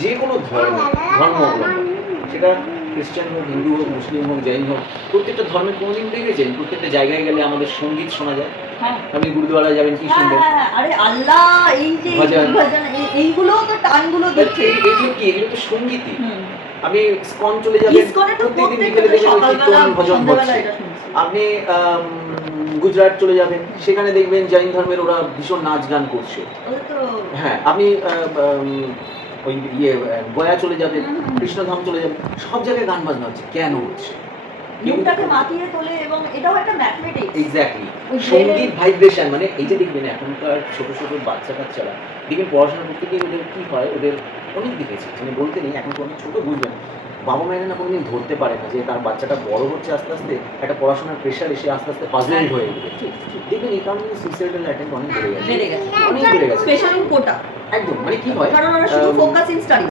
যে কোনো ধর্ম অবলম্বন, সেটা খ্রিস্টান হোক, হিন্দু হোক, মুসলিম হোক, জৈন হোক, প্রত্যেকটা ধর্মের কোনোদিন দেখেছেন প্রত্যেকটা জায়গায় গেলে আমাদের সঙ্গীত শোনা যায়? হ্যাঁ আপনি গুরুদুয়ারা যাবেন, কি শুনবেন? আরে আল্লাহ, এই যে ভজন। এইগুলো তো টানগুলো দিচ্ছে। এগুলো কি? এগুলো তো সঙ্গীতই। আপনি ইসকন চলে যাবেন, ইসকনে তো প্রত্যেকদিন প্রত্যেকটা বিকেলে দেখবেন ওই সকালবেলা কীর্তন ভজন সন্ধ্যাবেলা হচ্ছে। এটা শুনছি। আপনি গুজরাট চলে যাবেন, সেখানে দেখবেন জৈন ধর্মের ওরা ভীষণ নাচ গান করছে। ওদের তো হ্যাঁ, আপনি ওই গয়া চলে যাবেন, কৃষ্ণধাম চলে যাবেন, সব জায়গায় গান বাজনা হচ্ছে। কেন হচ্ছে? মনটাকে মাতিয়ে তোলে এবং এটাও একটা ম্যাথমেটিক্স। এক্স্যাক্টলি। ওই সঙ্গীত ভাইব্রেশন, মানে এই যে দেখবেন এখনকার ছোট ছোট বাচ্চা কাচ্চারা দেখবেন পড়াশোনা করতে গিয়ে ওদের কি হয়, ওদের অনেক দেখেছি, মানে বলতে নেই, এখন তো অনেক ছোট বুঝবেন, বাবা মায়েরা না কোনোদিন ধরতে পারে না যে তার বাচ্চাটা বড় হচ্ছে আস্তে আস্তে, একটা পড়াশোনার প্রেশার এসে আস্তে আস্তে পাজলড হয়ে যাবে। দেখবেন এই কারণে সুইসাইডাল অ্যাটেম্প অনেক বেড়ে গেছে, বেড়ে গেছে অনেক বেড়ে গেছে। স্পেশালি কোটা, একদম, মানে কি হয়, কারণ ওরা শুধু ফোকাস ইন স্টাডি।